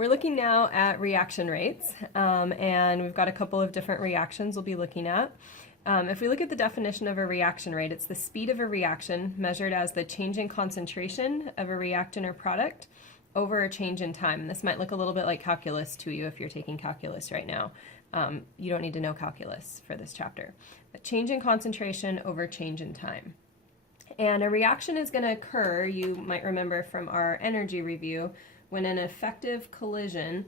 We're looking now at reaction rates, and we've got a couple of different reactions we'll be looking at. If we look at the definition of a reaction rate, it's the speed of a reaction measured as the change in concentration of a reactant or product over a change in time. And this might look a little bit like calculus to you if you're taking calculus right now. You don't need to know calculus for this chapter. But change in concentration over change in time. And a reaction is going to occur, you might remember from our energy review, when an effective collision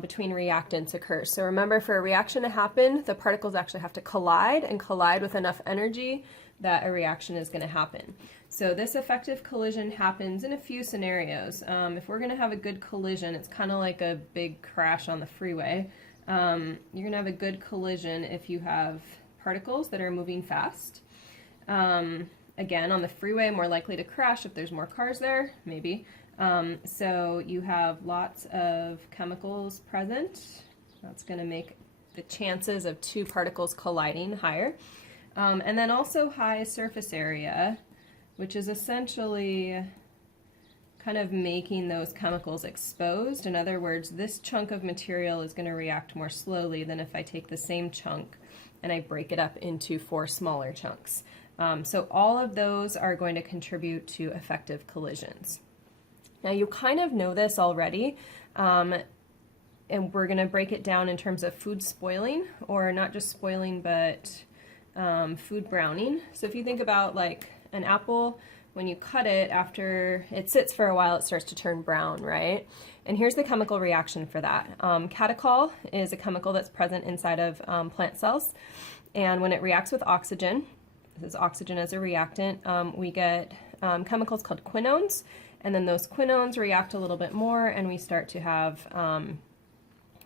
between reactants occurs. So remember, for a reaction to happen, the particles actually have to collide and collide with enough energy that a reaction is going to happen. So this effective collision happens in a few scenarios. If we're going to have a good collision, it's kind of like a big crash on the freeway. You're going to have a good collision if you have particles that are moving fast. Again, on the freeway, more likely to crash if there's more cars there, maybe. So you have lots of chemicals present. That's going to make the chances of two particles colliding higher. And then also high surface area, which is essentially kind of making those chemicals exposed. In other words, this chunk of material is going to react more slowly than if I take the same chunk and I break it up into 4 smaller chunks. So all of those are going to contribute to effective collisions. Now you kind of know this already, and we're going to break it down in terms of food spoiling, or not just spoiling, but food browning. So if you think about like an apple, when you cut it, after it sits for a while, it starts to turn brown, right? And here's the chemical reaction for that. Catechol is a chemical that's present inside of plant cells, and when it reacts with oxygen, this is oxygen as a reactant, we get chemicals called quinones. And then those quinones react a little bit more, and we start to have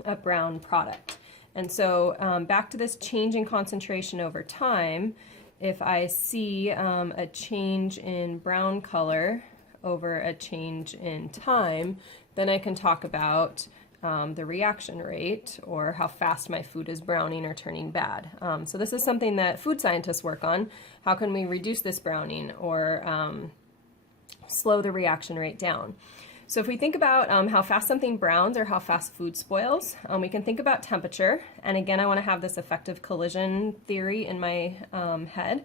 a brown product. And so back to this change in concentration over time, if I see a change in brown color over a change in time, then I can talk about the reaction rate, or how fast my food is browning or turning bad. So this is something that food scientists work on. How can we reduce this browning, or slow the reaction rate down? So if we think about how fast something browns or how fast food spoils, we can think about temperature. And again, I want to have this effective collision theory in my head.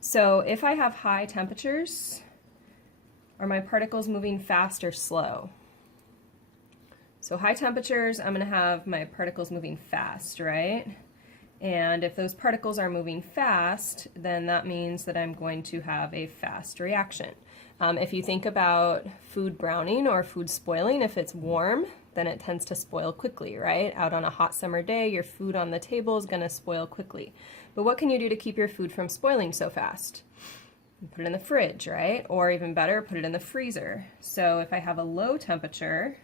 So if I have high temperatures, are my particles moving fast or slow? So high temperatures, I'm going to have my particles moving fast, right? And if those particles are moving fast, then that means that I'm going to have a fast reaction. If you think about food browning or food spoiling, if it's warm, then it tends to spoil quickly, right? Out on a hot summer day, your food on the table is going to spoil quickly. But what can you do to keep your food from spoiling so fast? You put it in the fridge, right? Or even better, put it in the freezer. So if I have a low temperature,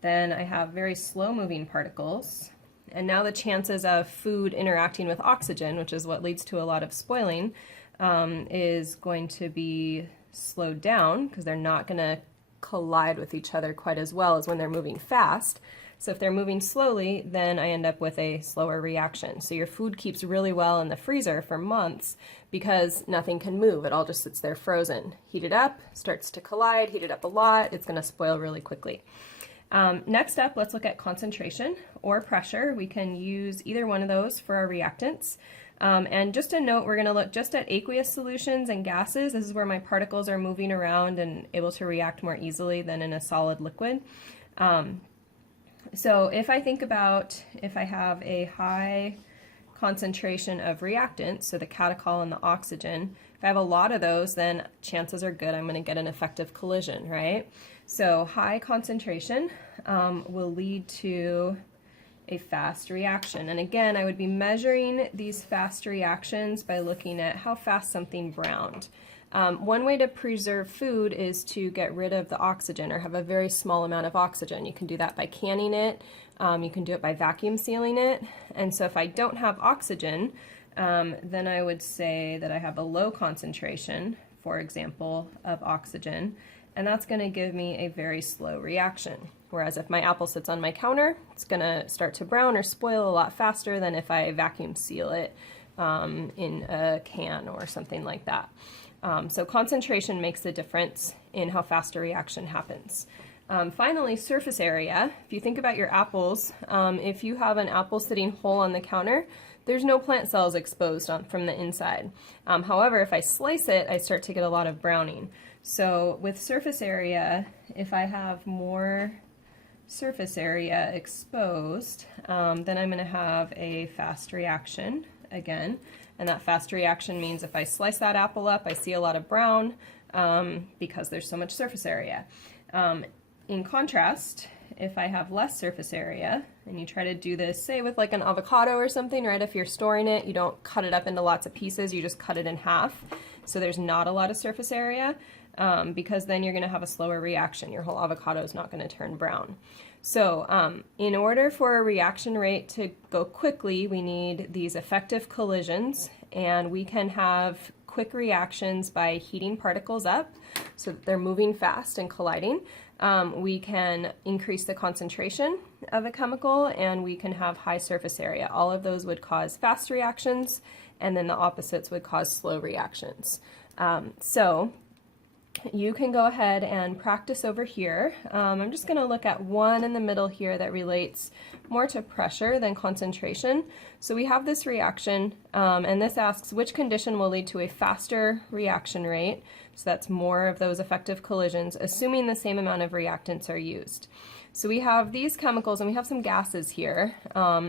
then I have very slow moving particles. And now the chances of food interacting with oxygen, which is what leads to a lot of spoiling, is going to be slowed down, because they're not going to collide with each other quite as well as when they're moving fast. So if they're moving slowly, then I end up with a slower reaction. So your food keeps really well in the freezer for months because nothing can move. It all just sits there frozen. Heat it up, starts to collide, heat it up a lot, it's going to spoil really quickly. Next up, let's look at concentration or pressure. We can use either one of those for our reactants. And just a note, we're going to look just at aqueous solutions and gases. This is where my particles are moving around and able to react more easily than in a solid liquid. So if I think about if I have a high concentration of reactants, so the catechol and the oxygen, if I have a lot of those, then chances are good I'm going to get an effective collision, right? So high concentration will lead to a fast reaction. And again, I would be measuring these fast reactions by looking at how fast something browned. One way to preserve food is to get rid of the oxygen, or have a very small amount of oxygen. You can do that by canning it. You can do it by vacuum sealing it. And so if I don't have oxygen, then I would say that I have a low concentration, for example, of oxygen, and that's going to give me a very slow reaction. Whereas if my apple sits on my counter, it's going to start to brown or spoil a lot faster than if I vacuum seal it in a can or something like that. So concentration makes a difference in how fast a reaction happens. Finally, surface area. If you think about your apples, if you have an apple sitting whole on the counter, there's no plant cells exposed from the inside. However, if I slice it, I start to get a lot of browning. So with surface area, if I have more surface area exposed, then I'm going to have a fast reaction again. And that fast reaction means if I slice that apple up, I see a lot of brown because there's so much surface area. In contrast, if I have less surface area, and you try to do this, say with like an avocado or something, right? If you're storing it, you don't cut it up into lots of pieces, you just cut it in half. So there's not a lot of surface area, because then you're gonna have a slower reaction. Your whole avocado is not gonna turn brown. So in order for a reaction rate to go quickly, we need these effective collisions, and we can have quick reactions by heating particles up so that they're moving fast and colliding. We can increase the concentration of a chemical, and we can have high surface area. All of those would cause fast reactions, and then the opposites would cause slow reactions. So you can go ahead and practice over here. I'm just going to look at one in the middle here that relates more to pressure than concentration. So we have this reaction, and this asks which condition will lead to a faster reaction rate. So that's more of those effective collisions, assuming the same amount of reactants are used. So we have these chemicals, and we have some gases here.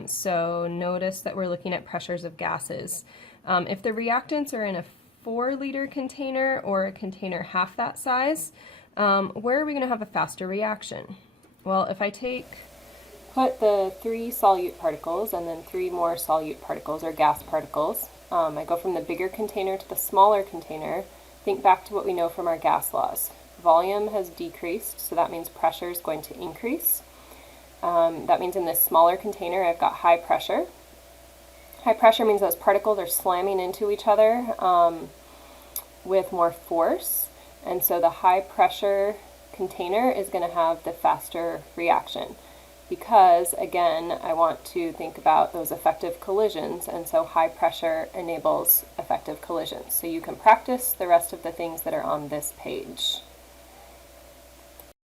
So notice that we're looking at pressures of gases. If the reactants are in a 4-liter container or a container half that size, where are we going to have a faster reaction? Well, if I put the 3 solute particles and then 3 more solute particles or gas particles, I go from the bigger container to the smaller container. Think back to what we know from our gas laws. Volume has decreased, so that means pressure is going to increase. That means in this smaller container I've got high pressure. High pressure means those particles are slamming into each other with more force, and so the high pressure container is going to have the faster reaction because, again, I want to think about those effective collisions, and so high pressure enables effective collisions. So you can practice the rest of the things that are on this page.